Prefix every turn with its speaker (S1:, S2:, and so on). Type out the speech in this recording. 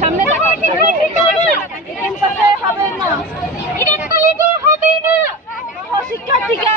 S1: সামনে হবে না। শিক্ষার্থীকে